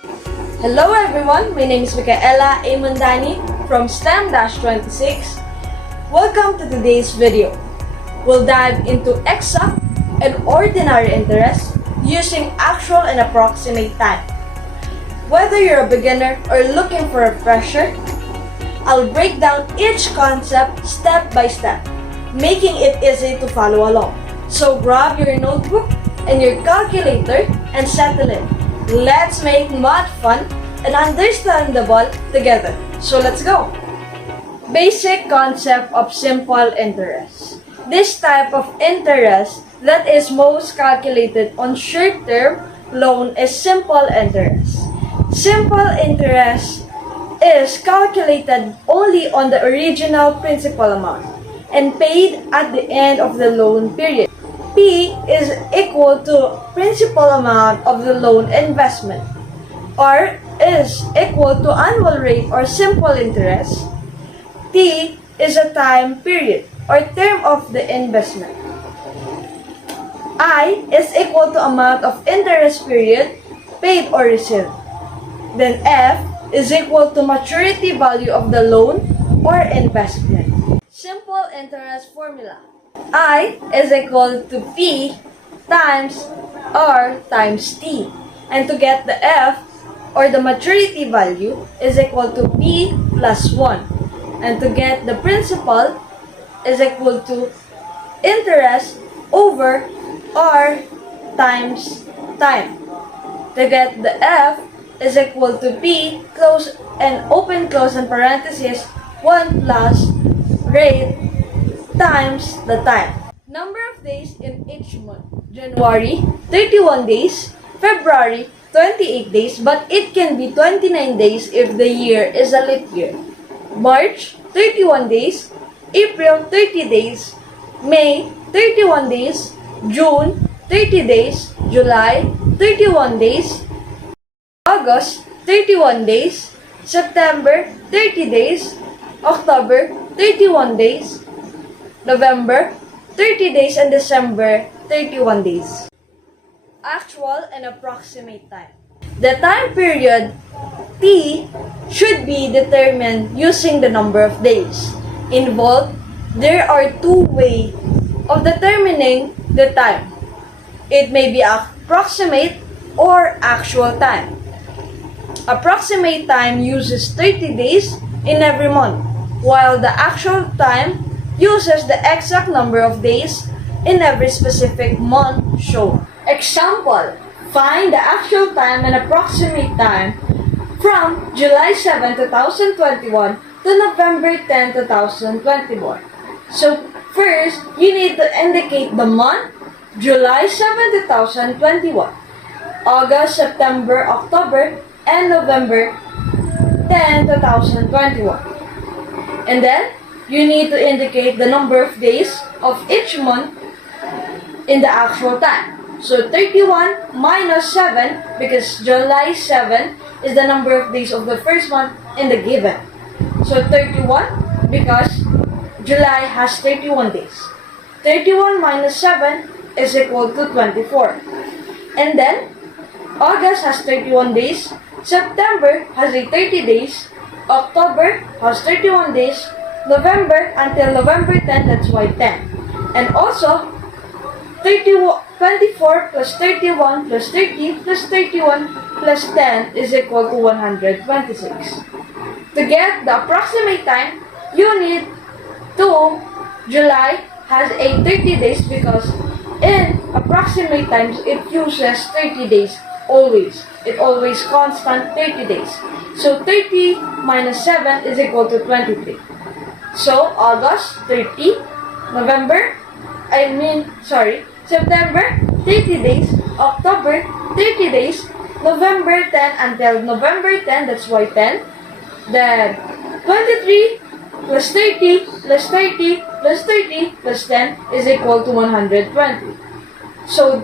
Hello everyone, my name is Micaela A. Mondani from STEM-26. Welcome to today's video. We'll dive into exact and ordinary interest using actual and approximate time. Whether you're a beginner or looking for a refresher, I'll break down each concept step by step, making it easy to follow along. So grab your notebook and your calculator and settle in. Let's make math fun and understandable together. So let's go! Basic concept of simple interest. This type of interest that is most calculated on short-term loan is simple interest. Simple interest is calculated only on the original principal amount and paid at the end of the loan period. P is equal to principal amount of the loan investment. R is equal to annual rate or simple interest. T is a time period or term of the investment. I is equal to amount of interest period paid or received. Then F is equal to maturity value of the loan or investment. Simple interest formula. I is equal to P times R times T. And to get the F, or the maturity value, is equal to P plus 1. And to get the principal is equal to interest over R times time. To get the F is equal to P close and open close and parenthesis 1 plus rate times the time. Number of days in each month. January, 31 days. February, 28 days, but it can be 29 days if the year is a leap year. March, 31 days. April, 30 days. May, 31 days. June, 30 days. July, 31 days. August, 31 days. September, 30 days. October, 31 days. November, 30 days, and December, 31 days. Actual and approximate time. The time period T should be determined using the number of days involved. There are two ways of determining the time. It may be approximate or actual time. Approximate time uses 30 days in every month, while the actual time uses the exact number of days in every specific month shown. Example, find the actual time and approximate time from July 7, 2021 to November 10, 2021. So first, you need to indicate the month, July 7, 2021, August, September, October, and November 10, 2021. And then, you need to indicate the number of days of each month in the actual time. So 31 minus 7, because July 7 is the number of days of the first month in the given. So 31 because July has 31 days. 31 minus 7 is equal to 24. And then August has 31 days, September has a 30 days, October has 31 days, November until November 10, that's why 10. And also 24 plus 31 plus 30 plus 31 plus 10 is equal to 126. To get the approximate time, you need to, July has a 30 days because in approximate times, it uses 30 days always. It always constant 30 days. So 30 minus 7 is equal to 23. So August 30, September 30 days, October 30 days, November 10 until November 10, that's why 10. Then 23 plus 30 plus 30 plus 30 plus 10 is equal to 120. So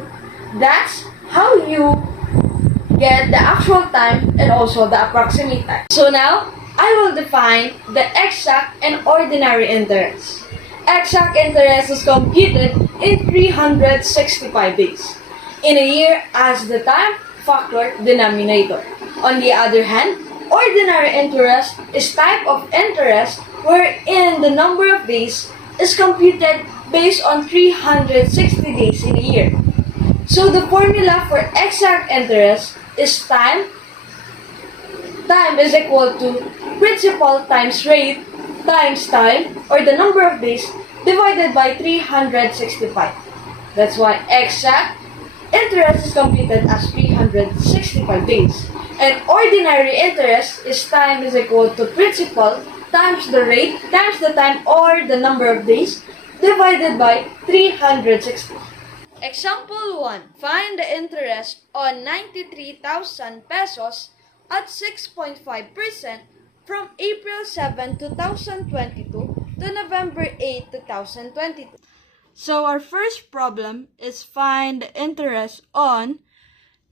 that's how you get the actual time and also the approximate time. So now, I will define the exact and ordinary interest. Exact interest is computed in 365 days in a year as the time factor denominator. On the other hand, ordinary interest is type of interest wherein the number of days is computed based on 360 days in a year. So the formula for exact interest is time is equal to principal times rate times time, or the number of days, divided by 365. That's why exact interest is computed as 365 days. And ordinary interest is time is equal to principal times the rate times the time, or the number of days, divided by 360. Example 1. Find the interest on 93,000 pesos at 6.5% from April 7, 2022 to November 8, 2022. So our first problem is find the interest on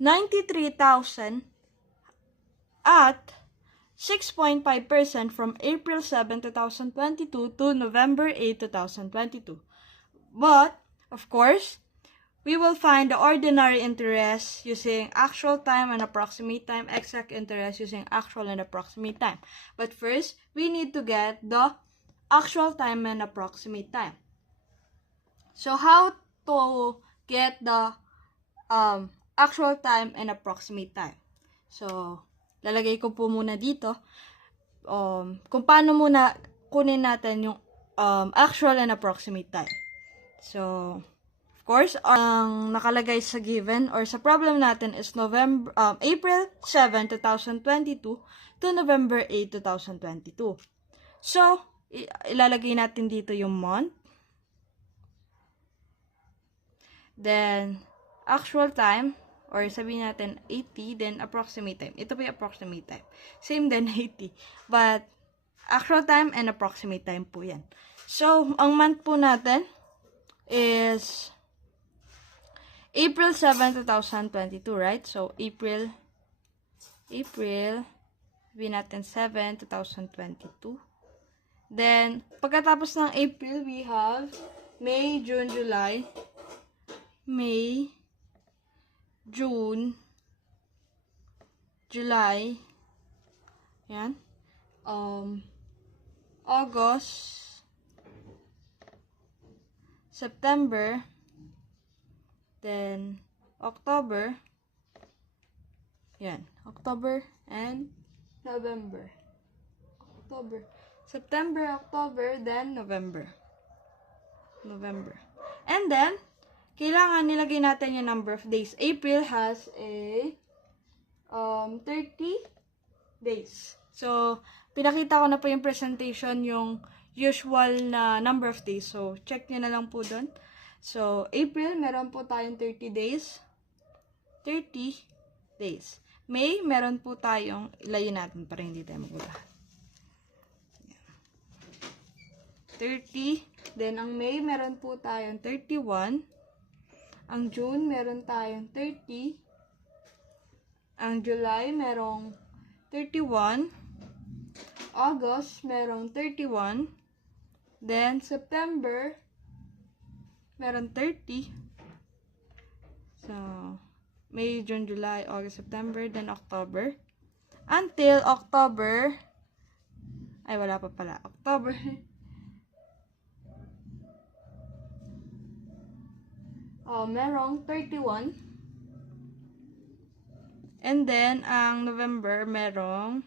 93,000 at 6.5% from April 7, 2022 to November 8, 2022. But, of course, we will find the ordinary interest using actual time and approximate time, exact interest using actual and approximate time. But first, we need to get the actual time and approximate time. So, how to get the actual time and approximate time? So, lalagay ko po muna dito kung paano muna kunin natin yung actual and approximate time. So, of course, ang nakalagay sa given or sa problem natin is April 7, 2022 to November 8, 2022. So, ilalagay natin dito yung month. Then, actual time, or sabihin natin 80, then approximate time. Ito po yung approximate time. Same din 80. But, actual time and approximate time po yan. So, ang month po natin is April 7, 2022, right? So, April, sabihin natin 7, 2022. Then, pagkatapos ng April, we have May, June, July, May, June, July, yan, August, September, then October, yan, October and November. September, October, then November. And then, kailangan nilagay natin yung number of days. April has a 30 days. So, pinakita ko na po yung presentation, yung usual na number of days. So, check nyo na lang po dun. So, April, meron po tayong 30 days. May, meron po tayong, ilayin natin para hindi tayo magulahan. 30. Then, ang May, meron po tayong 31. Ang June, meron tayong 30. Ang July, merong 31. August, merong 31. Then, September, meron 30. So, May, June, July, August, September, then October. Until October, ay wala pa pala, October, merong 31. And then, ang November, merong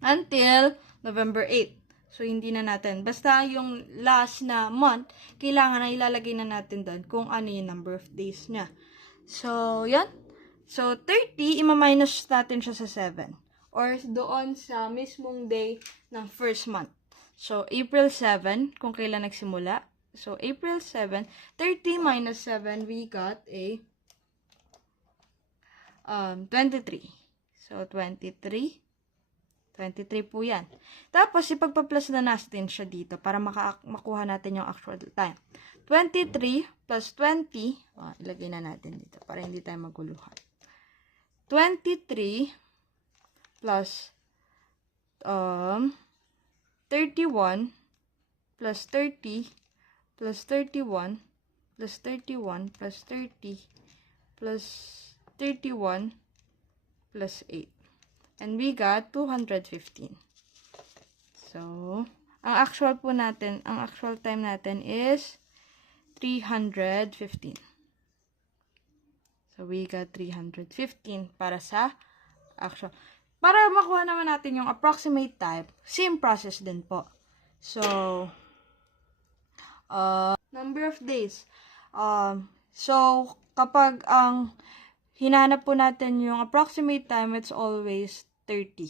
until November 8. So, hindi na natin. Basta yung last na month, kailangan na ilalagay na natin doon kung ano yung number of days niya. So, yan. So, 30, ima-minus natin siya sa 7. Or doon sa mismong day ng first month. So, April 7, kung kailan nagsimula. So, April 7, 30 minus 7, we got a 23. So, 23 po yan. Tapos, ipagpa-plus na natin siya dito para makuha natin yung actual time. 23 plus 20, ilagay na natin dito para hindi tayo maguluhan. 23 plus 31 plus 30 plus 31 plus 31 plus 30 plus 31 plus 8. And we got 215. So, ang actual time natin is 315. So, we got 315 para sa actual. Para makuha naman natin yung approximate time, same process din po. So, number of days. So, kapag ang hinanap po natin yung approximate time, it's always 30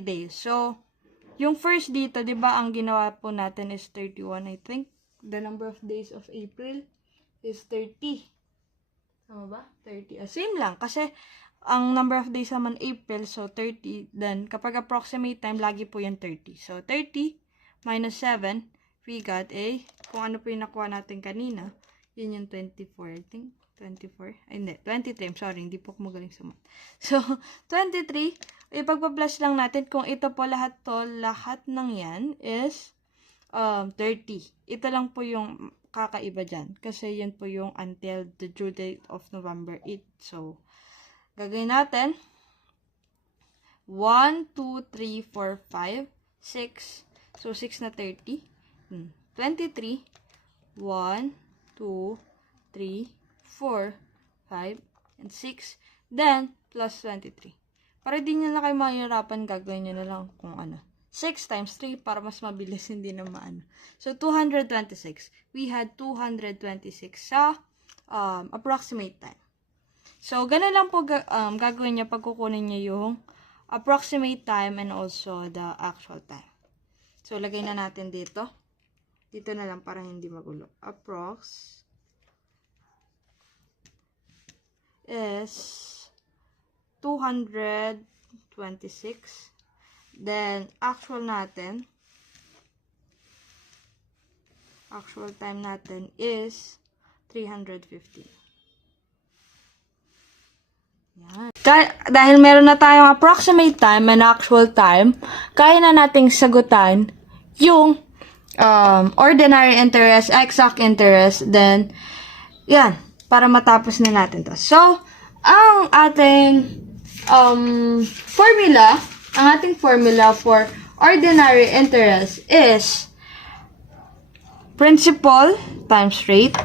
days. So, yung first dito, di ba, ang ginawa po natin is 31, I think. The number of days of April is 30. Tama ba? 30. Same lang. Kasi, ang number of days naman April, so 30. Then, kapag approximate time, lagi po yung 30. So, 30 minus 7, we got kung ano po yung nakuha natin kanina, yun yung 24, I think. 24? Ay, hindi. 23. I'm sorry. Hindi po ako magaling sa math. So, 23. Ipagpa-plus lang natin. Kung ito po lahat ng yan is 30. Ito lang po yung kakaiba dyan. Kasi yun po yung until the due date of November 8. So, gagawin natin. 1, 2, 3, 4, 5, 6. So, 6 na 30. 23. 1, 2, 3, 4, 5, and 6. Then, plus 23. Para di nyo na kayo mahirapan, gagawin nyo na lang kung ano. 6 times 3 para mas mabilis, hindi na maano. So, 226. We had 226 sa approximate time. So, ganun lang po gagawin nyo pag kukunin nyo yung approximate time and also the actual time. So, lagay na natin dito. Dito na lang para hindi magulo. Approx is 226. Then, actual time natin is 350. Yan. Dahil meron na tayong approximate time and actual time, kaya na nating sagutan yung ordinary interest, exact interest, then, yan, para matapos na natin to. So, ang ating formula for ordinary interest is principal times rate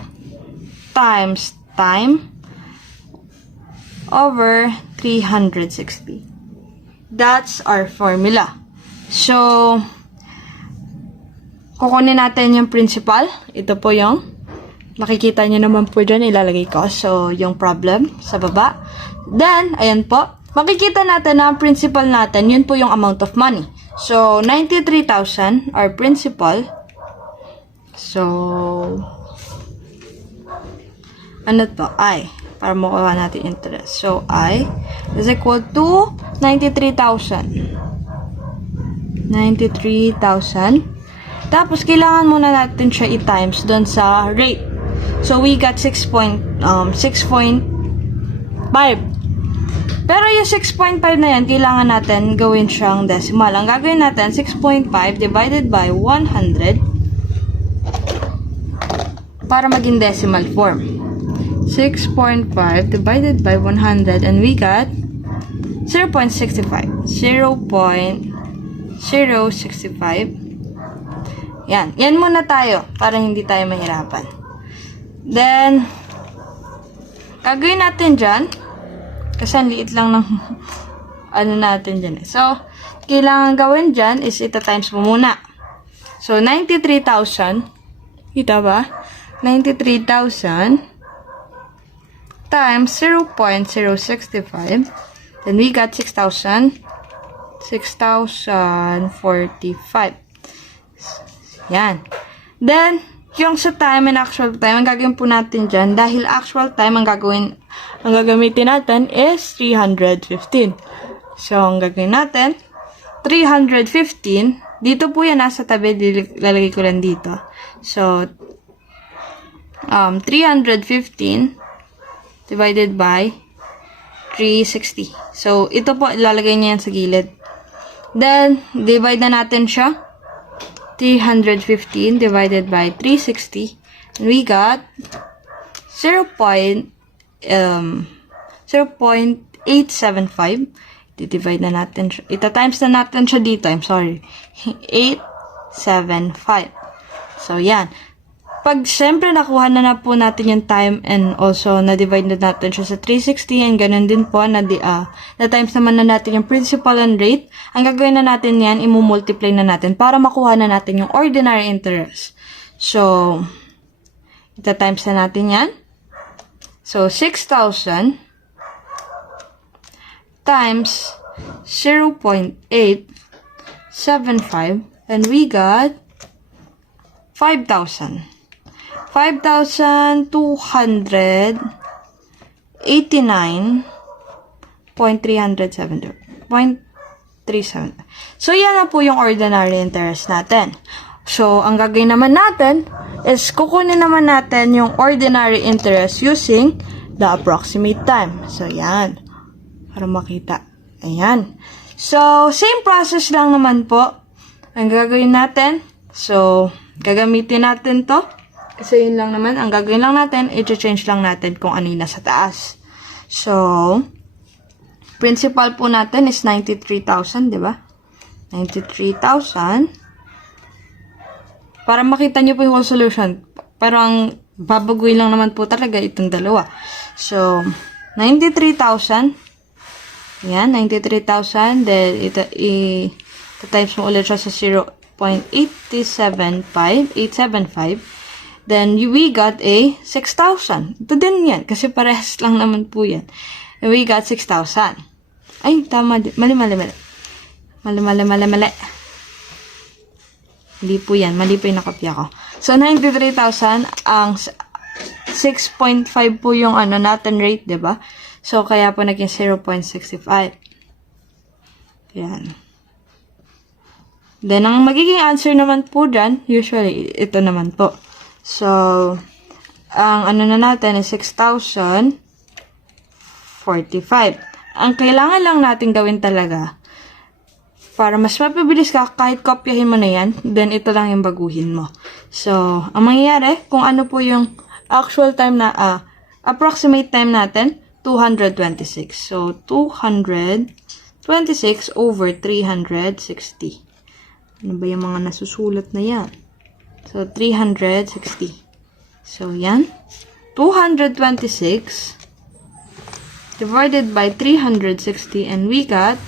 times time over 360. That's our formula. So, kukunin natin yung principal. Ito po yung makikita nyo naman po dyan, ilalagay ko. So, yung problem sa baba. Then, ayan po. Makikita natin na ang principal natin, yun po yung amount of money. So, 93,000 our principal. So, ano to? I. Para makuha natin interest. So, I is equal to 93,000. 93,000. Tapos, kailangan muna natin siya i-times doon sa rate. So, we got 6.5. Pero yung 6.5 na yan, kailangan natin gawin siyang decimal. Ang gagawin natin, 6.5 divided by 100 para maging decimal form. 6.5 divided by 100 and we got 0.65. 0.065. Yan. Yan muna tayo para hindi tayo mahirapan. Then, gagawin natin dyan. Kasi ang liit lang ng ano natin dyan. So, kailangan gawin dyan is ita times mo muna. So, 93,000. Kita ba? 93,000 times 0.065. Then, we got 6,000. 6,045. Yan. Then, yung sa time and actual time, ang gagawin po natin dyan, dahil actual time ang gagamitin natin is 315. So, ang gagawin natin, 315, dito po yan nasa tabi, lalagay ko lang dito. So, 315 divided by 360. So, ito po, ilalagay niya yan sa gilid. Then, divide na natin siya. 315 divided by 360. And we got 0.875 Divide na natin siya. Ita-times na natin siya dito. I'm sorry. 875. So, yan. Pag siyempre nakuha na po natin yung time and also na-divide na natin siya sa 360 and ganun din po na-times naman na natin yung principal and rate, ang gagawin na natin yan, imu-multiply na natin para makuha na natin yung ordinary interest. So, ita-times na natin yan. So, 6,000 times 0.875 and we got 5,000. 5,289.370.37. So, yan na po yung ordinary interest natin. So, ang gagawin naman natin is kukunin naman natin yung ordinary interest using the approximate time. So, yan. Para makita. Ayan. So, same process lang naman po ang gagawin natin. So, gagamitin natin to. Kasi yun lang naman. Ang gagawin lang natin, i-change lang natin kung ano yung nasa taas. So, principal po natin is 93,000, di ba? 93,000. Para makita nyo po yung whole solution. Pero ang babaguhin lang naman po talaga itong dalawa. So, 93,000. Yan, 93,000. Then, ita-times mo ulit siya sa 0.875. Then, we got a 6,000. Ito din yan. Kasi parehas lang naman po yan. And we got 6,000. Ay, tama. Mali. Mali po yan. Mali po yung nakopya ko. So, 93,000. Ang 6.5 po yung natin rate, diba? So, kaya po naging 0.65. Yan. Then, ang magiging answer naman po dyan, usually, ito naman po. So, ang na natin is 6,045. Ang kailangan lang natin gawin talaga, para mas mapabilis ka, kahit kopyahin mo na yan, then ito lang yung baguhin mo. So, ang mangyayari, kung ano po yung actual time na, approximate time natin, 226. So, 226 over 360. Ano ba yung mga nasusulat na yan? So, 360. So, yan. 226 divided by 360 and we got,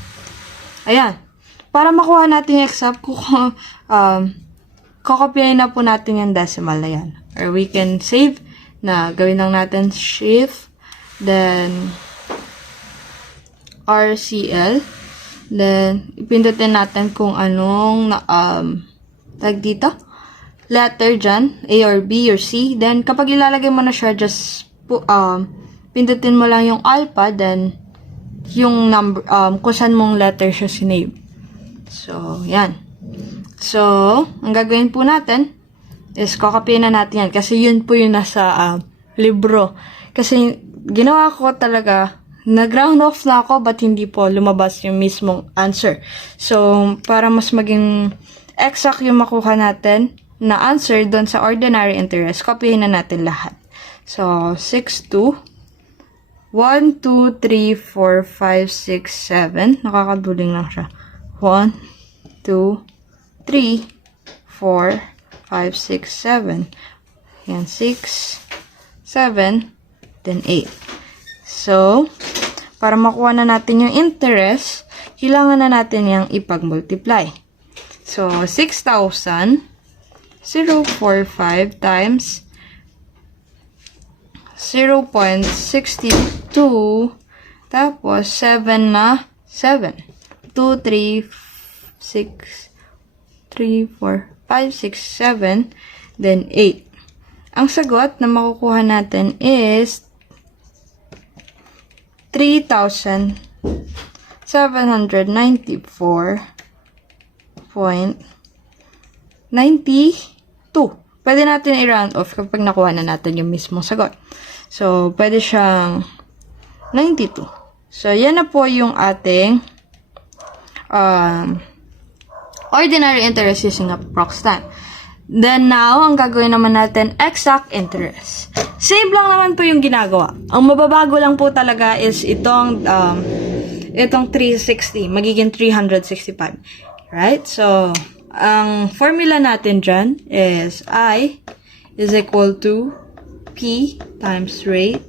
ayan. Para makuha natin yung exact, kokopyahin na po natin yung decimal na yan. Or we can save na gawin lang natin shift, then RCL, then ipindutin natin kung anong tag dito. Letter dyan, A or B or C. Then, kapag ilalagay mo na siya, just pindutin mo lang yung alpha, then yung number, kung saan mong letter siya sinave. So, yan. So, ang gagawin po natin is kokopyahin na natin yan. Kasi yun po yung nasa libro. Kasi, ginawa ko talaga, nag-round off na ako, but hindi po lumabas yung mismong answer. So, para mas maging exact yung makuha natin, na answer doon sa ordinary interest, kopyahin na natin lahat. So, 6, 2, 1, 2, 3, 4, 5, 6, 7. Nakakaduling lang siya. 1, 2, 3, 4, 5, 6, 7. Yan, 6, 7, then 8. So, para makuha na natin yung interest, kailangan na natin yung ipag-multiply. So, 6,000 0.45 times 0.62 tapos 7 na 7. 2, 3, 6, 3, 4, 5, 6, 7, then 8. Ang sagot na makukuha natin is 3,794.92. Pwede natin i-round off kapag nakuha na natin yung mismong sagot. So, pwede siyang 92. So, yan na po yung ating ordinary interest using approx time. Then now, ang gagawin naman natin, exact interest. Same lang naman po yung ginagawa. Ang mababago lang po talaga is itong itong 360, magiging 365. Right? So, ang formula natin dyan is I is equal to P times rate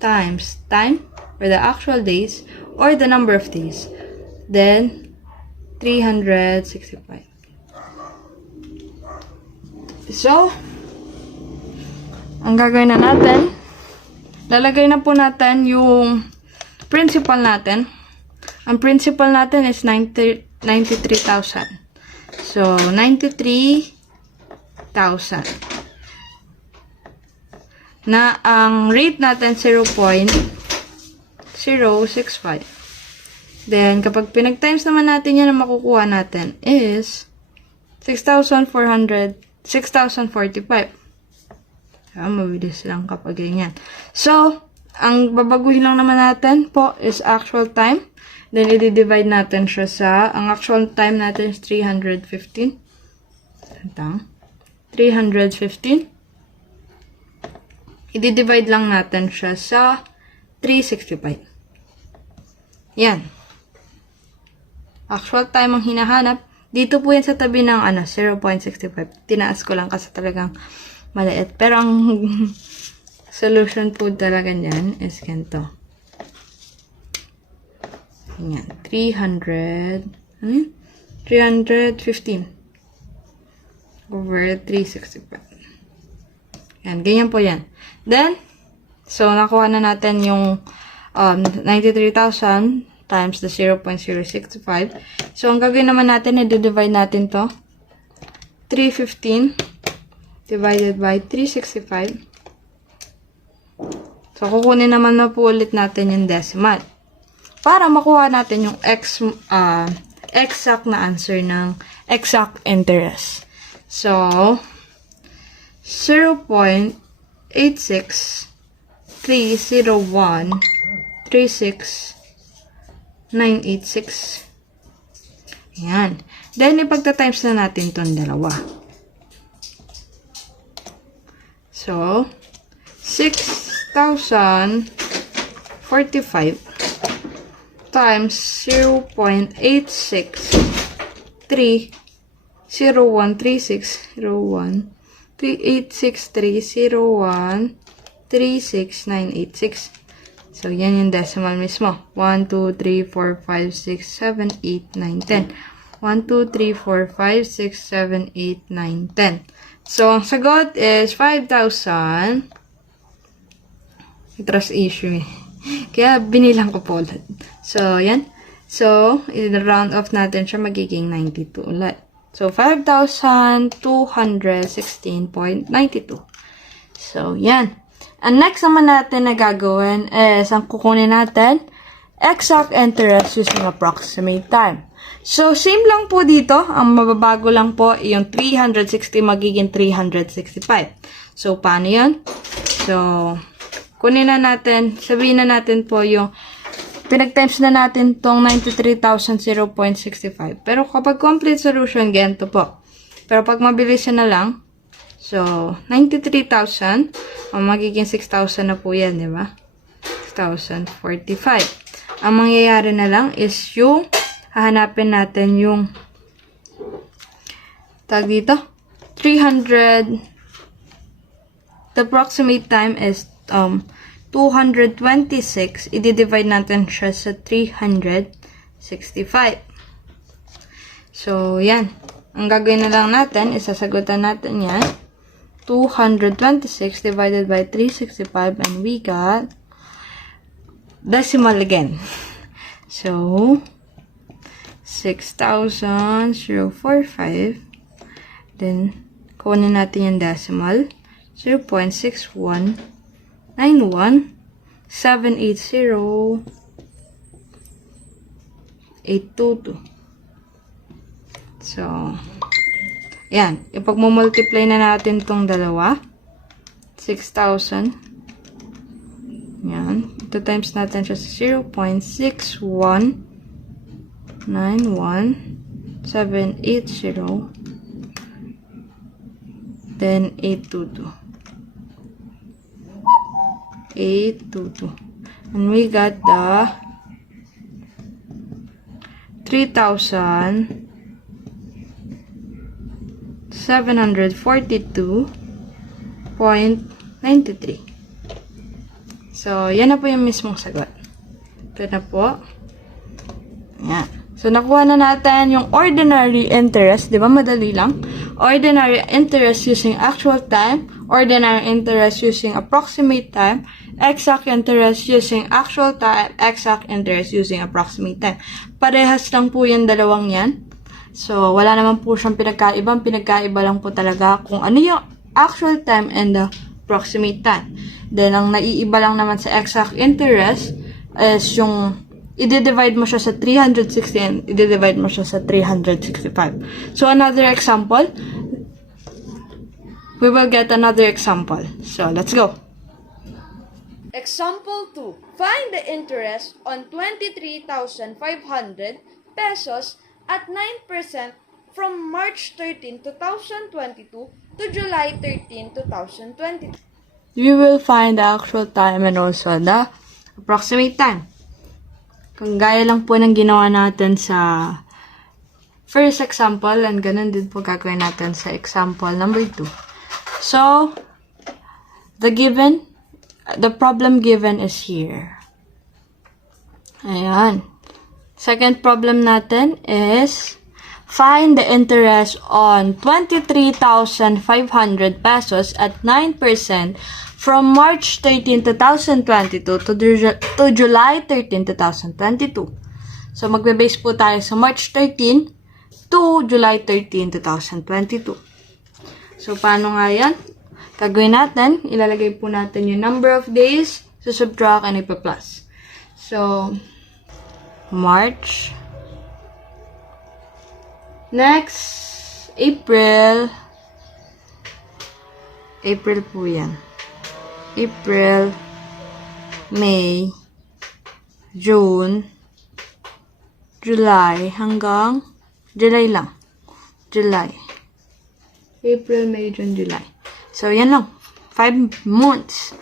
times time, or the actual days, or the number of days. Then, 365. So, ang gagawin na natin, lalagay na po natin yung principal natin. Ang principal natin is 93,000. So, 93,000. Na ang rate natin 0.065. Then, kapag pinag-times naman natin yan, ang makukuha natin is 6,045. Mabilis lang kapag ganyan. So, ang babaguhin lang naman natin po is actual time. Then, i-divide natin siya sa, ang actual time natin is 315. 315. I-divide lang natin siya sa 365. Yan. Actual time ang hinahanap. Dito po yan sa tabi ng 0.65. Tinaas ko lang kasi talagang maliit. Pero ang solution po talaga niyan is ganito. Yan. 315 over 365. Yan. Ganyan po yan. Then, so, nakuha na natin yung 93,000 times the 0.065. So, ang gagawin naman natin, i-divide natin to. 315 divided by 365. So, kukunin naman na po ulit natin yung decimal. Para makuha natin yung exact na answer ng exact interest. So, 0.8630136,986. Ayan. Then, ipagta-times na natin itong dalawa. So, 6,045 times 0.8630136,986. So, yan yung decimal mismo. 1, 2, 3, 4, 5, 6, 7, 8, 9, 10. 1, 2, 3, 4, 5, 6, 7, 8, 9, 10. So, ang sagot is 5,000. Trust issue eh. Kaya, binilang ko po ulit. So, yan. So, i-round off natin siya, magiging 92 ulit. So, 5,216.92. So, yan. Ang next naman natin na gagawin is, ang kukunin natin, exact interest using approximate time. So, same lang po dito. Ang mababago lang po, yung 360 magiging 365. So, paano yun? So, kunin na natin, sabihin na natin po yung, pinag-times na natin tong 93,000 0.65. Pero kapag complete solution, ganito po. Pero pag mabilis na lang, so, 93,000, magiging 6,000 na po yan, di ba? 6,045. Ang mangyayari na lang is yung, hahanapin natin yung, tag dito, 300, the approximate time is, 226, i-divide natin siya sa 365. So, yan. Ang gagawin na lang natin, isasagutan natin yan. 226 divided by 365, and we got decimal again. So, 6,045. Then, kunin natin yung decimal. 0.6191780,822. So, yan. Ipag-multiply na natin tong dalawa. 6,000. Yan. Ito times natin siya sa 0.6191780. Then, 822. 822. And we got the 3,742.93. So, yan na po yung mismong sagot. Ito na po. Yan. So, nakuha na natin yung ordinary interest. Di ba? Madali lang. Ordinary interest using actual time. Ordinary interest using approximate time. Exact interest using actual time. Exact interest using approximate time. Parehas lang po yung dalawang yan. So, wala naman po siyang pinagkaiba. Pinagkaiba lang po talaga kung ano yung actual time and the approximate time. Then, ang naiiba lang naman sa exact interest is yung i-divide mo siya sa 360 and i-divide mo siya sa 365. So, another example. We will get another example. So, let's go. Example 2. Find the interest on 23,500 pesos at 9% from March 13, 2022 to July 13, 2022. We will find the actual time and also the approximate time. Kung gaya lang po ng ginawa natin sa first example, and ganun din po gagawin natin sa example number 2. So, the problem given is here. Ayan. Second problem natin is find the interest on 23,500 pesos at 9% from March 13, 2022 to July 13, 2022. So, magbe-base po tayo sa March 13 to July 13, 2022. So, paano nga yan? Gagawin natin, ilalagay po natin yung number of days, subtract and ipa-plus. So, March. Next, April. April po yan. April, May, June, July, hanggang July lang. July. April, May, June, July. So, yan lang. 5 months.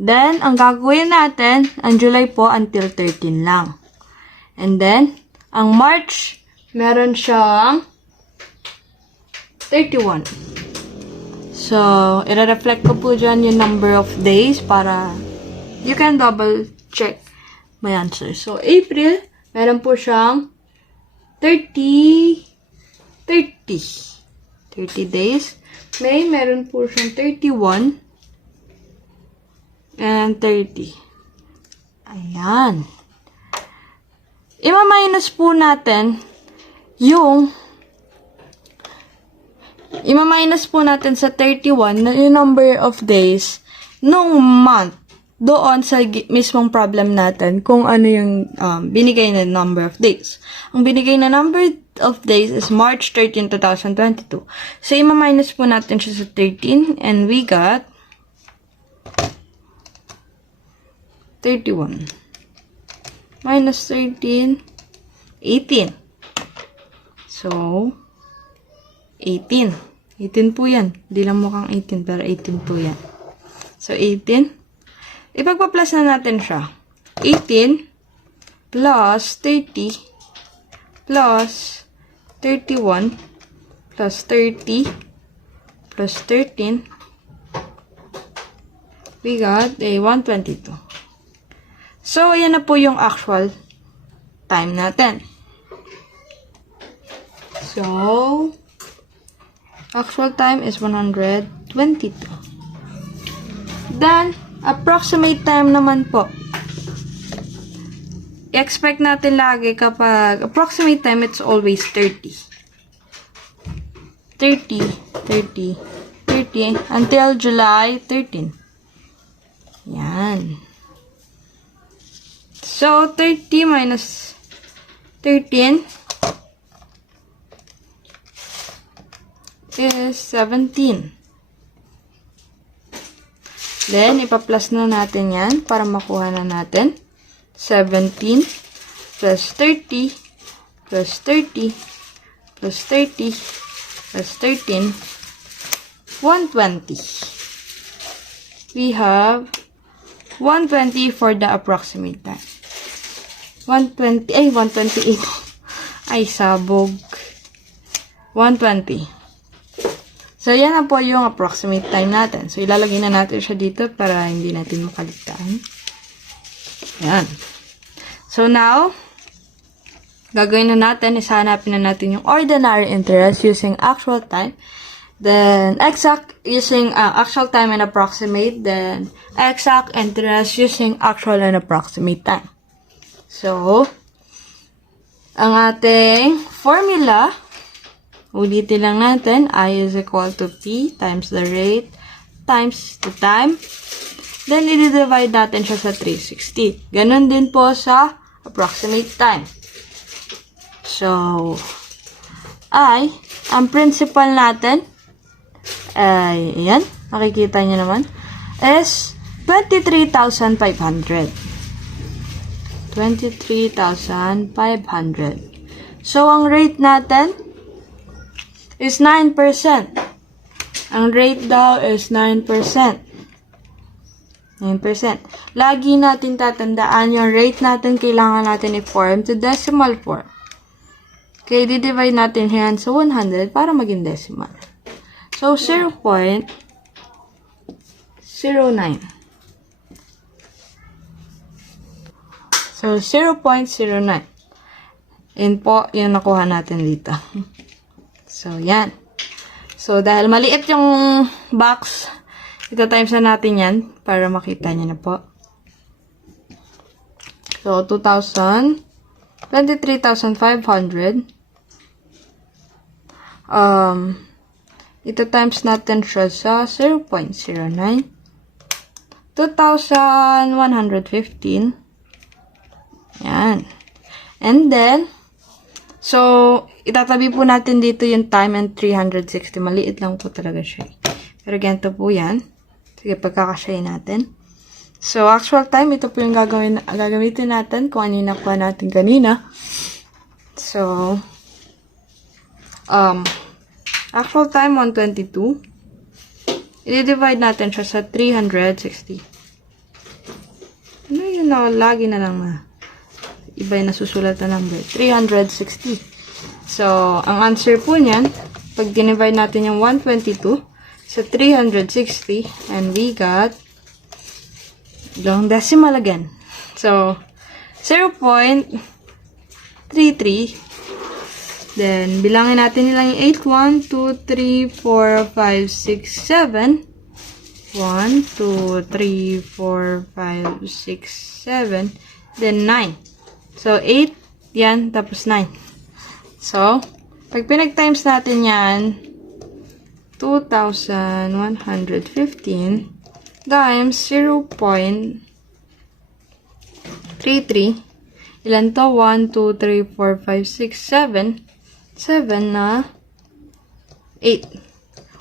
Then, ang gagawin natin, ang July po until 13 lang. And then, ang March, meron siyang 31. So, i-reflect ko po dyan yung number of days para you can double check my answer. So, April, meron po siyang 30 days. May, meron po siyang 31 and 30. Ayan. Ima-minus po natin yung sa 31 na yung number of days nung month doon sa mismong problem natin kung ano yung binigay na number of days. Ang binigay na number of days is March 13, 2022. So, ima-minus po natin siya sa 13 and we got 31. Minus 13, 18. So, 18. 18 po yan. Hindi lang mukhang 18, pero 18 po yan. So, 18. Ipagpa-plus na natin siya. 18 plus 30 plus 31 plus 30 plus 13. We got a 122. So, ayan na po yung actual time natin. So, actual time is 122. Then, approximate time naman po. I-expect natin lagi kapag approximate time, it's always 30. 30 until July 13. Yan. So, 30 minus 13 is 17. Then, ipa-plus na natin yan para makuha na natin. 17 plus 30 plus 30 plus 30 plus 13, 120. We have 120 for the approximate time. 128. Ay, sabog. 120. So, yan na po yung approximate time natin. So, ilalagay na natin siya dito para hindi natin makaligtaan. Yan. So, now, gagawin na natin, hanapin na natin yung ordinary interest using actual time. Then, exact using actual time and approximate. Then, exact interest using actual and approximate time. So, ang ating formula, ulitin lang natin, I is equal to P times the rate times the time. Then, i-divide natin siya sa 360. Ganon din po sa approximate time. So, ang principal natin, ay, ayan, nakikita nyo naman, is 23,500. 23,500. So, ang rate natin is 9%. Ang rate daw is 9%. 9%. Lagi natin tatandaan yung rate natin kailangan natin i-form to decimal form. Okay, di-divide natin yan sa 100 para maging decimal. So, 0.09. So, 0.09. Yun po, yung nakuha natin dito. So, yan. So, dahil maliit yung box, ito times na natin yan para makita nyo na po. So, 23,500. Ito times natin siya sa 0.09. 2,115. Yan. And then, so, itatabi po natin dito yung time and 360. Maliit lang po talaga siya. Pero ganito po yan. Sige, pagkakasyahin natin. So, actual time, ito po yung gagamitin natin kung ano yung nakuha natin kanina. So, actual time, 122. I-divide natin siya sa 360. Ano yun na, lagi na lang na. Iba yung nasusulat na number. 360. So, ang answer po niyan, pag dinivide natin yung 122 sa 360, and we got long decimal again. So, 0.33. Then, bilangin natin nila yung 8. 1, 2, 3, 4, 5, 6, 7. 1, 2, 3, 4, 5, 6, 7. Then, 9. So, 8, yan, tapos 9. So, pag pinag-times natin yan, 2,115 times 0.33. Ilan to? 1, 2, 3, 4, 5, 6, 7. 7 na 8.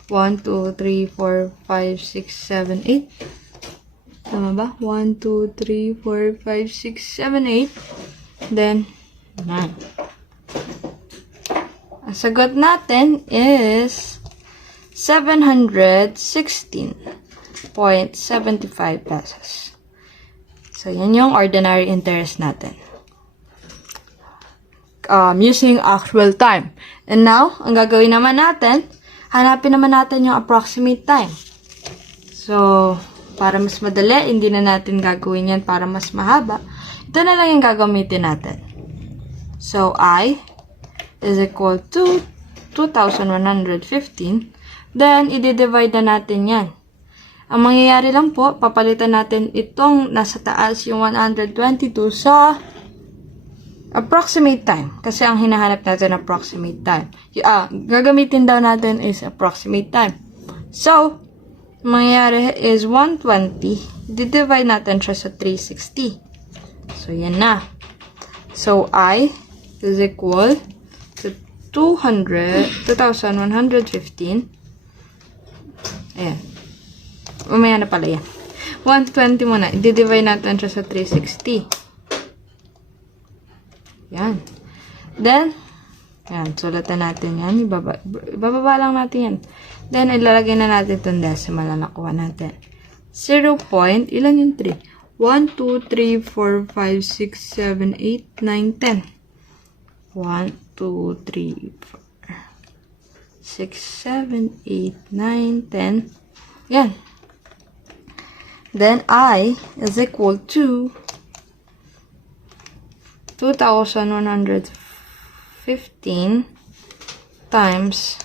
1, 2, 3, 4, 5, 6, 7, 8. Tama ba? 1, 2, 3, 4, 5, 6, 7, 8. Then, 9. Ang sagot natin is 716.75 pesos. So, yan yung ordinary interest natin. Using actual time. And now, ang gagawin naman natin, hanapin naman natin yung approximate time. So, para mas madali, hindi na natin gagawin yan para mas mahaba. Ito na lang yung gagamitin natin. So, I is equal to 2,115. Then, i-divide na natin yan. Ang mangyayari lang po, papalitan natin itong nasa taas yung 122 sa approximate time. Kasi ang hinahanap natin approximate time. Gagamitin daw natin is approximate time. So, ang mangyayari is 120. I-divide natin siya sa 360. So, yan na. So, I is equal to 2,115. Ayan. Umaya na pala yan. 120 muna. I-divide natin siya sa 360. Yan. Then, yan. Sulatan natin yan. Ibababa lang natin yan. Then, ilalagay na natin itong decimal na nakuha natin. 0. Ilan yung 3? 1, 2, 3, 4, 5, 6, 7, 8, 9, 10. 1, 1, 2, 3, 4, 6, 7, 8, 9, 10. Yan. Then I is equal to 2,115 times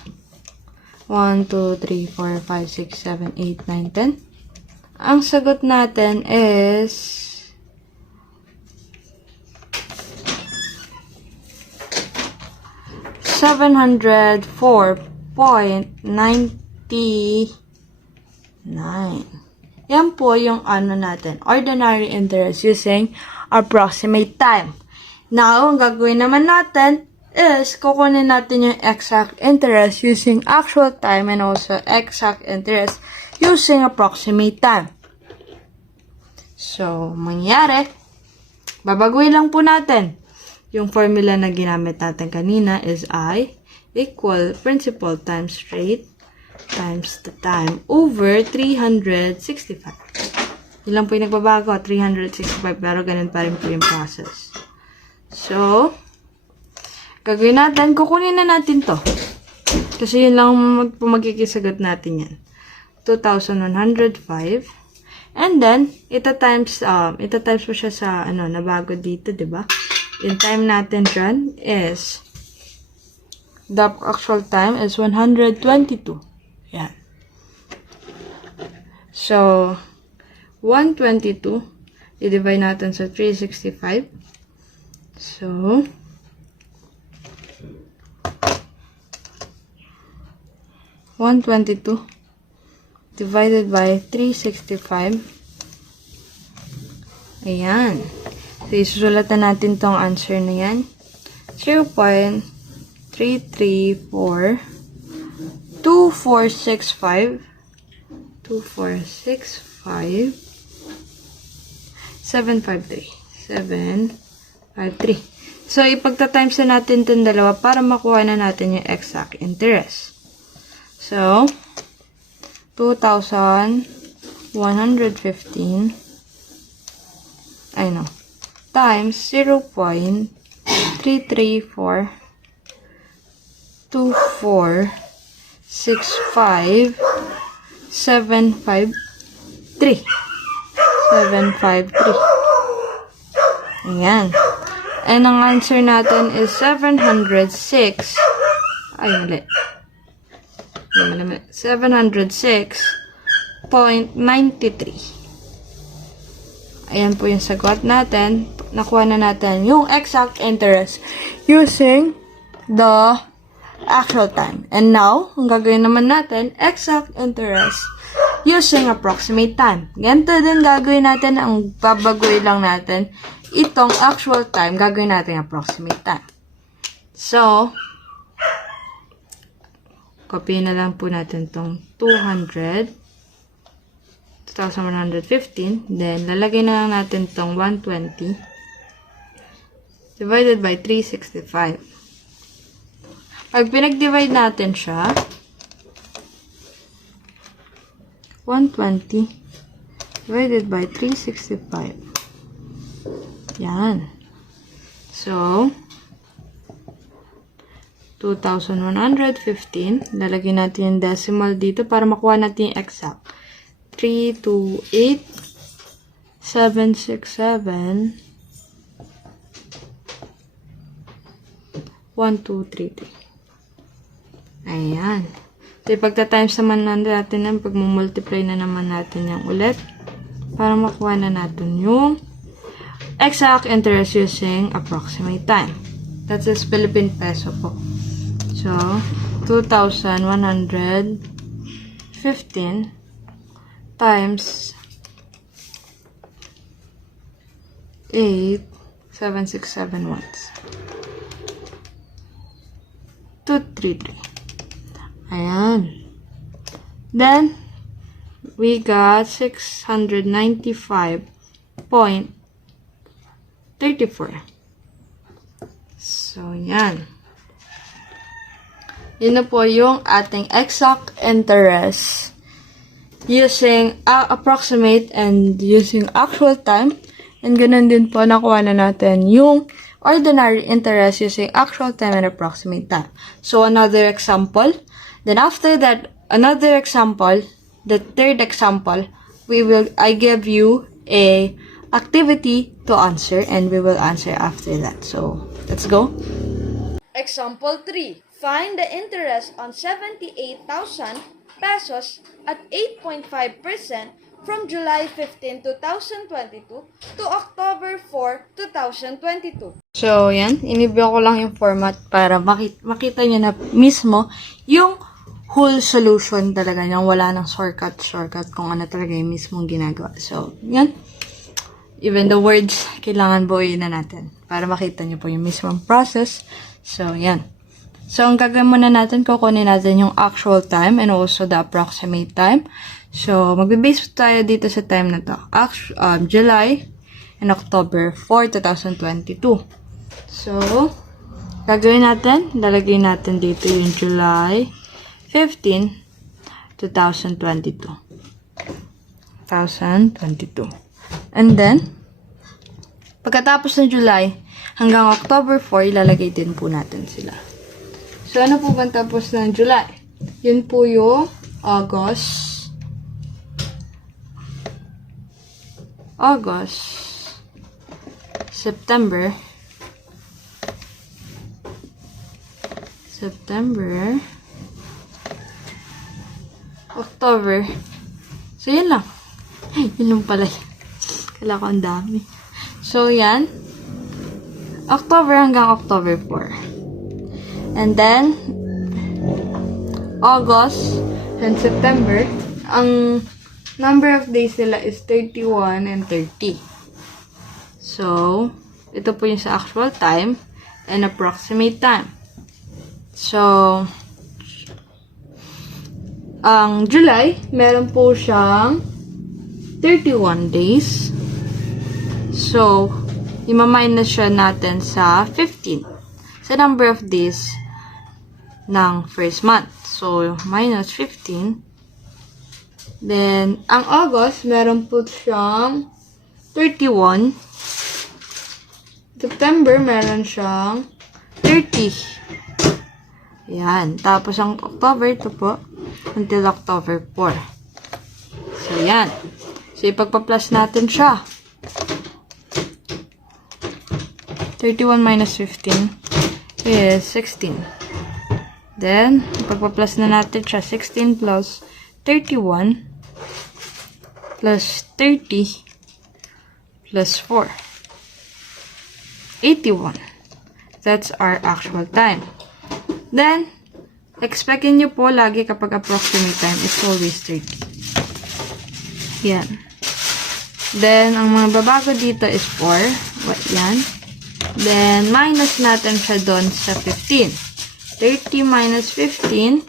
1, 2, 3, 4, 5, 6, 7, 8, 9, 10. Ang sagot natin is 704.99. Yan po yung ano natin, ordinary interest using approximate time. Now, ang gagawin naman natin is kukunin natin yung exact interest using actual time and also exact interest using approximate time. So, mangyari, babaguhin lang po natin. Yung formula na ginamit natin kanina is I equal principal times rate times the time over 365. Yun lang po yung nagbabago, 365, pero ganun pa rin po yung process. So, gagawin natin, kukunin na natin to. Kasi yun lang magkikisagot natin yan. 2,105. And then, ita times mo siya sa, nabago dito, diba? Yung time natin dyan is, the actual time is 122. Yan. So, 122, i-divide natin sa 365. So, $122 divided by 365. Ayan. So, isusulatan natin tong answer na yan. 0.334 2465 753. So, ipagta-times na natin itong dalawa para makuha na natin yung exact interest. So, 2,115 times 0.334 2465 753. Ayan. And ang answer natin is 706. Ay, mali. 706.93. Ayan po yung sagot natin. Nakuha na natin yung exact interest using the actual time. And now, ang gagawin naman natin, exact interest using approximate time. Ganito din gagawin natin, ang babaguhin lang natin, itong actual time, gagawin natin approximate time. So, copy na lang po natin itong 2,115. Then, lalagay na lang natin itong 120 divided by 365. Pag pinag-divide natin siya, 120 divided by 365. Yan. So, 2,115. Lalagyan natin yung decimal dito para makuha natin yung exact. 328,767 1,233. Ayan. So, ipagta-times naman natin yan, pag-multiply na naman natin yung ulit para makuha na natin yung exact interest using approximate time. That is Philippine peso po. So, 2,115 times 8,767 watts. 233. Ayan. Then, we got 695.34. So, yan. Yun na po yung ating exact interest using approximate and using actual time. And ganun din po nakuha na natin yung ordinary interest using actual time and approximate time. So another example. Then after that, another example, the third example, I give you a activity to answer and we will answer after that. So let's go. Example 3. Find the interest on 78,000 pesos at 8.5% from July 15, 2022 to October 4, 2022. So, yan. Inibigay ko lang yung format para makita nyo na mismo yung whole solution talaga niya. Wala nang shortcut kung ano talaga yung mismong ginagawa. So, yan. Even the words, kailangan buuin na natin para makita nyo po yung mismong process. So, yan. So, ang gagawin muna natin, kukunin natin yung actual time and also the approximate time. So, magbe-base tayo dito sa time na to. July and October 4, 2022. So, gagawin natin, lalagay natin dito yung July 15, 2022. And then, pagkatapos ng July hanggang October 4, ilalagay din po natin sila. So, ano po ba tapos ng July? Yun po yung August, September, October. So, yan lang. Yun lang pala. Kala ko ang dami. So, yan. October hanggang October 4. And then, August and September, ang number of days nila is 31 and 30. So, ito po yung sa actual time and approximate time. So, ang July, meron po siyang 31 days. So, i-minus siya natin sa 15. Sa number of days ng first month. So, minus 15. Then, ang August, meron po siyang 31. September, meron siyang 30. Yan. Tapos, ang October, ito po, until October 4. So, yan. So, ipagpa-plus natin siya. 31 minus 15 is 16. Then, ipagpa-plus na natin siya. 16 plus 31 plus 30 plus 4. 81. That's our actual time. Then, expectin nyo po lagi kapag approximate time is always 30. Yan. Then, ang mga babago dito is 4. Yan. Then, minus natin siya doon sa 15. 30 minus 15.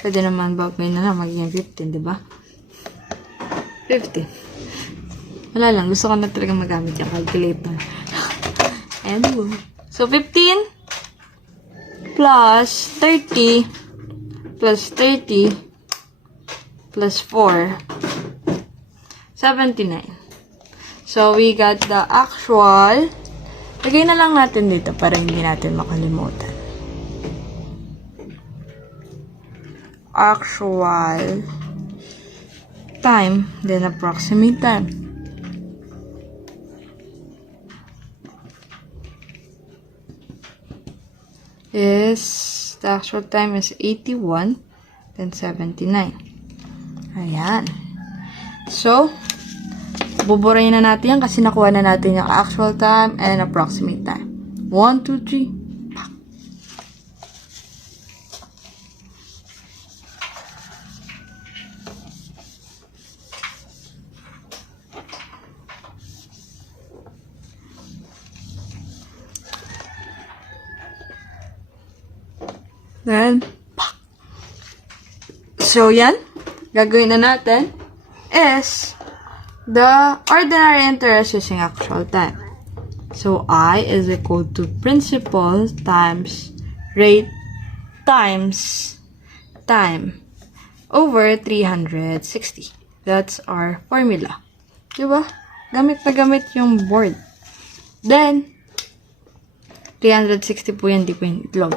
Pwede naman ba may na lang magiging 15, diba? 15. Wala lang. Gusto ko na talaga magamit yung calculator. Anyway. So, 15 plus 30 plus 30 plus 4. 79. So, we got the actual. Lagay na lang natin dito para hindi natin makalimutan. Actual time, then approximate time. The actual time is 81, then 79. Ayan. So, buburayin na natin yan kasi nakuha na natin yung actual time and approximate time. 1, 2, 3. Then, so, yan. Gagawin na natin is the ordinary interest using actual time. So, I is equal to principal times rate times time over 360. That's our formula. Diba? Gamit na gamit yung board. Then, 360 po yan, di po yung itlog.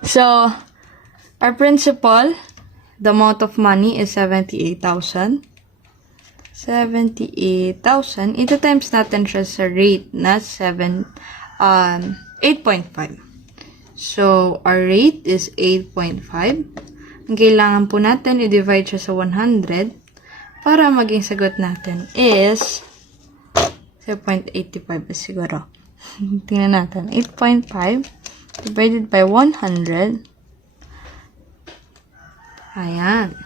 So, our principal, the amount of money is 78,000. 78,000. Ito times natin siya sa rate na 8.5. So, our rate is 8.5. Ang kailangan po natin, i-divide siya sa 100 para maging sagot natin is 0.85 siguro. Tingnan natin. 8.5 divided by 100. Ayan.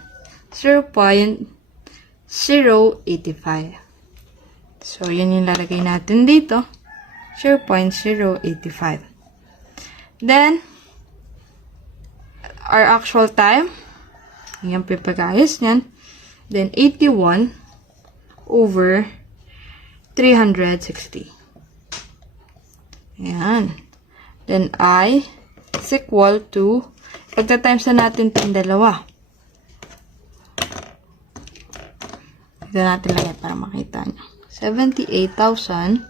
0.085. So, yun yung lalagay natin dito. 0.085. Then, our actual time. Yan po yung pag-ayos niyan. Then, 81 over 360. Ayan. Then, I is equal to, pagka-times na natin itong dalawa. Ito natin lagay para makita nyo. 78,000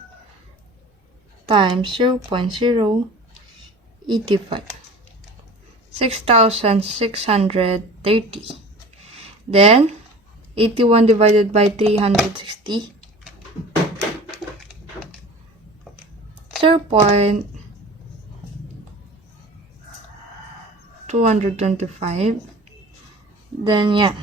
times 0.085. 6,630. Then, 81 divided by 360. 0.225. Then, yan.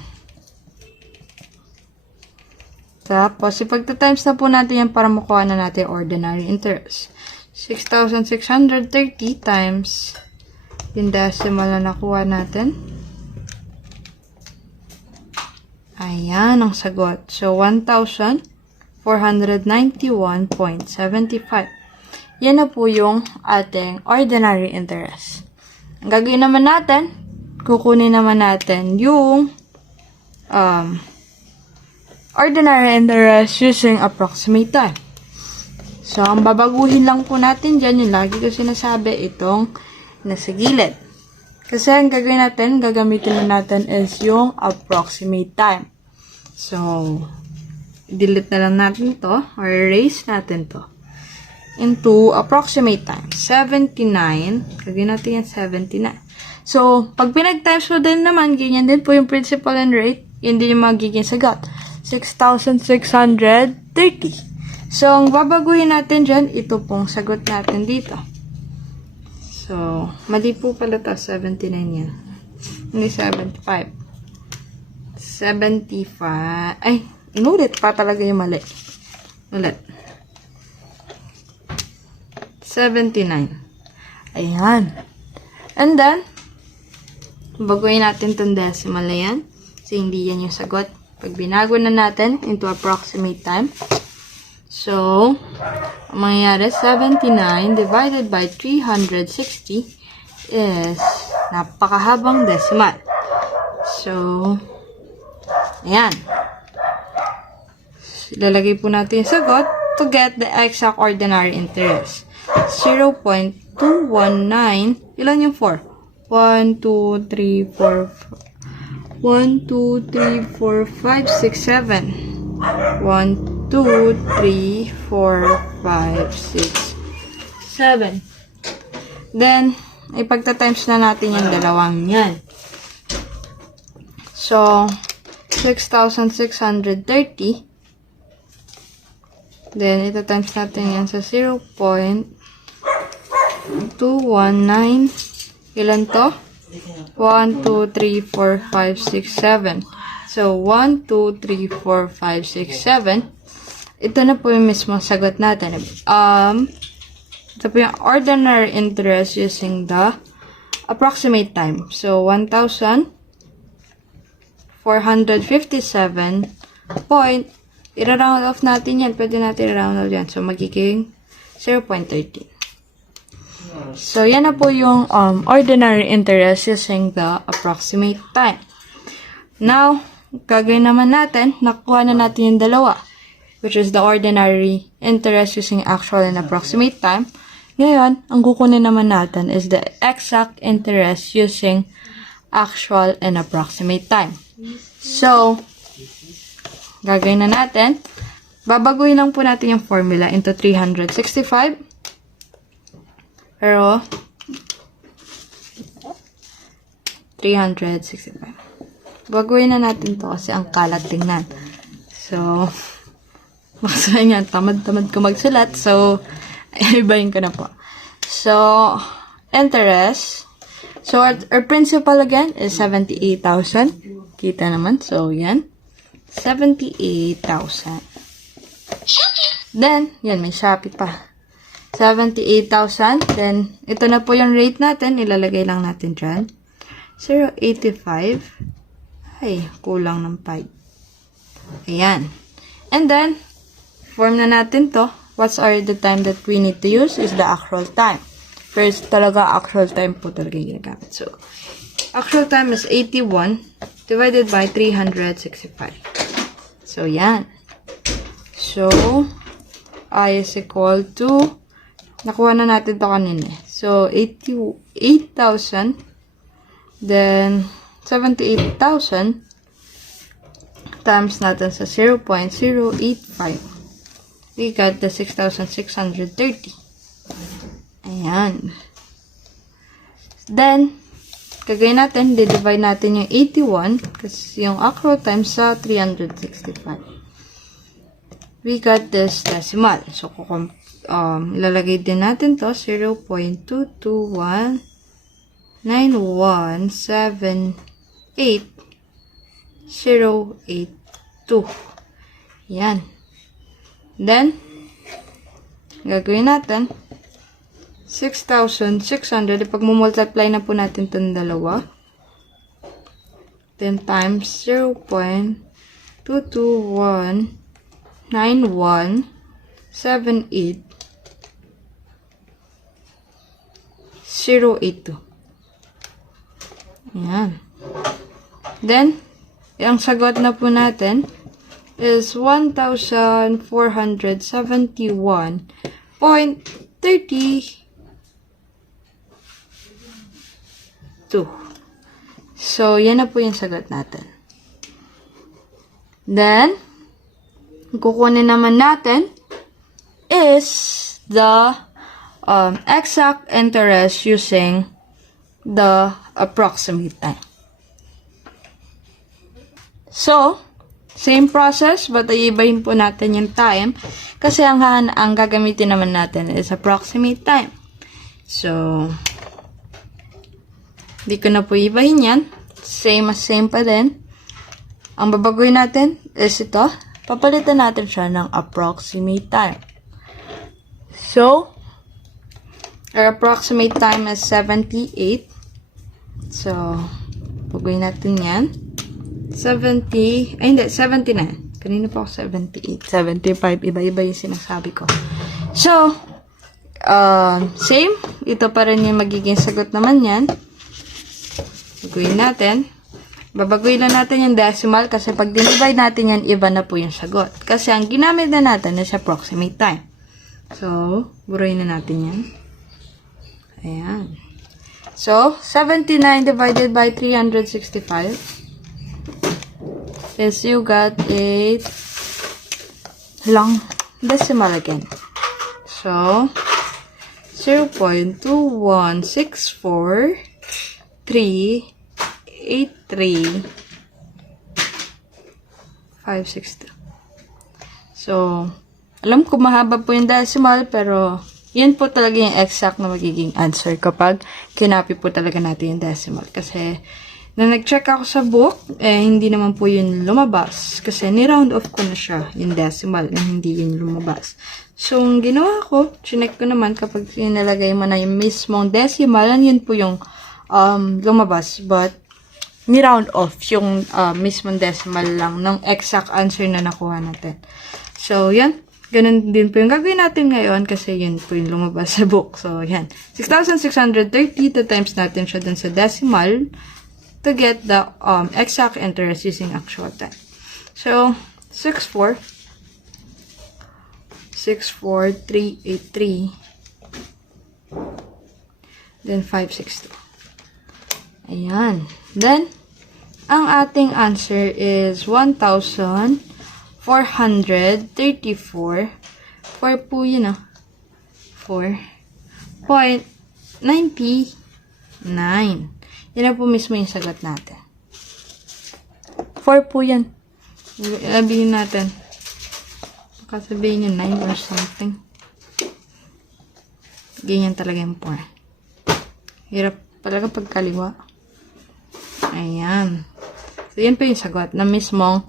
Tapos, ipagta-times na po natin yan para makuha na natin ordinary interest. 6,630 times yung decimal na nakuha natin. Ayan ang sagot. So, 1,491.75. Yan na po yung ating ordinary interest. Ang gagawin naman natin, kukunin naman natin yung ordinary interest using approximate time. So, ang babaguhin lang po natin dyan, yung lagi ko sinasabi, itong nasa gilid. Kasi ang gagawin natin, gagamitin na natin is yung approximate time. So, delete na lang natin to or erase natin to into approximate time. 79, gagawin natin yan 79. So, pag pinag-times mo din naman, ganyan din po yung principal and rate, yun din yung magiging sagot. 6,630. So, ang babaguhin natin dyan, ito pong sagot natin dito. So, mali po pala ito. 79 yan. Hindi 75. 75. Ay, inulit pa talaga yung mali. Ulit. 79. Ayan. And then, baguhin natin itong decimal na yan. Kasi hindi yan yung sagot. Pag binago na natin into approximate time. So, ang mangyayari, 79 divided by 360 is napakahabang decimal. So, ayan. Ilalagay po natin yung sagot to get the exact ordinary interest. 0.219. Ilan yung 4? 1, 2, 3, 4, 1, 2, 3, 4, 5, 6, 7. 1, 2, 3, 4, 5, 6, 7. Then, ipagta-times na natin yung dalawang yan. So, 6,630. Then, ita-times natin yan sa 0.219. Ilan to? 1, 2, 3, 4, 5, 6, 7. So, 1, 2, 3, 4, 5, 6, 7. Ito na po yung mismo sagot natin. Ito po yung ordinary interest using the approximate time. So, 1,457 point. I-round off natin yan. Pwede natin i-round off yan. So, magiging 0.13. So, yan na po yung ordinary interest using the approximate time. Now, gagawin naman natin, nakuha na natin yung dalawa, which is the ordinary interest using actual and approximate time. Ngayon, ang kukunin naman natin is the exact interest using actual and approximate time. So, gagawin na natin, babaguhin lang po natin yung formula into 365. Pero, 365. Baguhin na natin to kasi ang kalat tingnan. So, makasama niyan, tamad-tamad ko magsulat. So, ibahin ko na po. So, interest. So, our principal again is 78,000. Kita naman. So, yan. 78,000. Then, yan, may Shopee pa. 78,000. Then, ito na po yung rate natin. Ilalagay lang natin dyan. 0.85. Ay, kulang ng 5. Ayan. And then, form na natin to. What's the time that we need to use is the actual time. First, talaga actual time po talaga yung ginagamit. So, actual time is 81 divided by 365. So, yan. So, I is equal to, nakuha na natin to kanina. So, 88,000, then 78,000 times natin sa 0.085. We got the 6,630. Ayan. Then, gagawin natin, divide natin yung 81 kasi yung actual time sa 365. We got this decimal. So, ilalagay din natin to 0.2219178,082. Yan. Then, gagawin natin 6,600. Ipag-multiply na po natin itong dalawa. Then, times 0.2219178,082. Ayan. Then, ang sagot na po natin is 1,471.32. So, yan na po yung sagot natin. Then, kukunin naman natin is the exact interest using the approximate time. So, same process, but iibahin po natin yung time kasi ang gagamitin naman natin is approximate time. So, di ko na po ibahin yan. Same pa din. Ang babaguhin natin is ito. Papalitan natin siya ng approximate time. So, our approximate time is 78. So, baguhin natin yan. 79. Kanina pa ako 78. 75. Iba-iba yung sinasabi ko. So, same. Ito pa rin yung magiging sagot naman yan. Baguhin natin. Babaguhin lang natin yung decimal kasi pag dinivide natin yan, iba na po yung sagot. Kasi ang ginamit na natin is approximate time. So, buruin na natin yan. Ayan. So, 79 divided by 365 is you got a long decimal again. So, 0.2164383,562. So, alam ko mahaba po yung decimal, pero yan po talaga yung exact na magiging answer kapag kinapi po talaga natin yung decimal. Kasi, nung nag-check ako sa book, hindi naman po yun lumabas. Kasi, ni-round off ko na siya, yung decimal, na hindi yun lumabas. So, ang ginawa ko, chinek ko naman kapag nilagay mo na yung mismong decimal, yun po yung lumabas. But, ni-round off yung mismong decimal lang ng exact answer na nakuha natin. So, yan. Ganun din po yung gagawin natin ngayon kasi yun po yung lumabas sa book. So, yan. 6,630 to times natin siya dun sa decimal to get the exact interest using actual time. So, 64383 then 562. Ayan. Then, ang ating answer is 1,471.32. 434. 4 po yun 4.99. Yan na po mismo yung sagot natin. 4 po yan. Sabihin natin. Baka sabihin yung 9 or something. Ganyan talaga yung 4. Hirap talaga pagkaliwa. Ayan. So, yan po yung sagot na mismong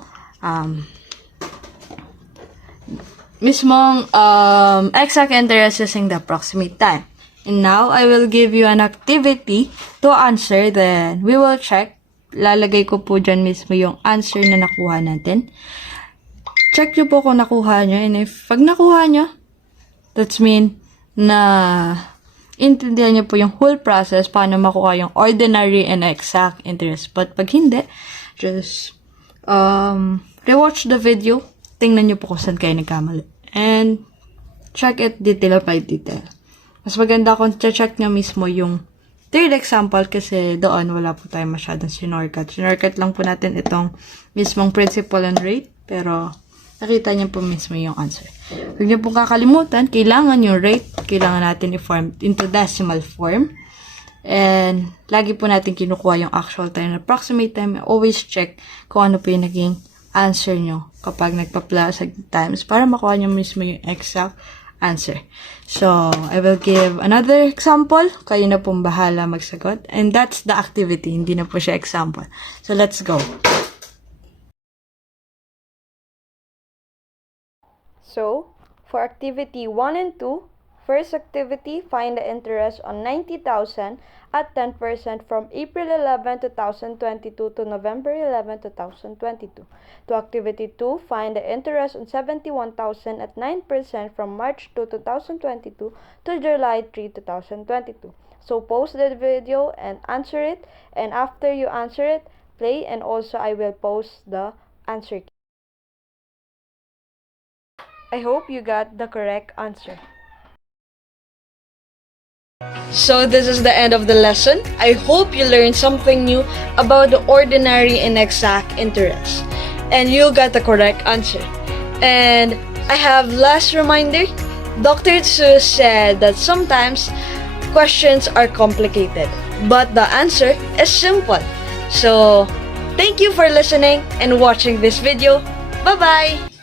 exact interest using the approximate time. And now, I will give you an activity to answer. Then, we will check. Lalagay ko po dyan mismo yung answer na nakuha natin. Check nyo po kung nakuha nyo. And if pag nakuha nyo, that's mean na intindihan nyo po yung whole process paano makuha yung ordinary and exact interest. But pag hindi, just rewatch the video. Tingnan nyo po kung saan kayo nagkamali. And check it detail by detail. Mas maganda kung check nyo mismo yung third example kasi doon wala po tayo masyadong sinorkat. Sinorkat lang po natin itong mismong principal and rate. Pero nakita niyo po mismo yung answer. Huwag niyo pong kakalimutan, kailangan yung rate, kailangan natin i-form into decimal form. And lagi po natin kinukuha yung actual time and approximate time. Always check kung ano po yung naging answer nyo kapag nagpa-plus times para makuha nyo mismo yung exact answer. So, I will give another example. Kayo na pong bahala magsagot. And that's the activity. Hindi na po siya example. So, let's go. So, for activity 1 and 2, first activity, find the interest on 90,000 at 10% from April 11, 2022 to November 11, 2022. To activity 2, find the interest on 71,000 at 9% from March 2, 2022 to July 3, 2022. So, pause the video and answer it. And after you answer it, play and also I will post the answer key. I hope you got the correct answer. So this is the end of the lesson. I hope you learned something new about the ordinary and exact interest. And you got the correct answer. And I have last reminder. Dr. Tsu said that sometimes questions are complicated, but the answer is simple. So thank you for listening and watching this video. Bye-bye!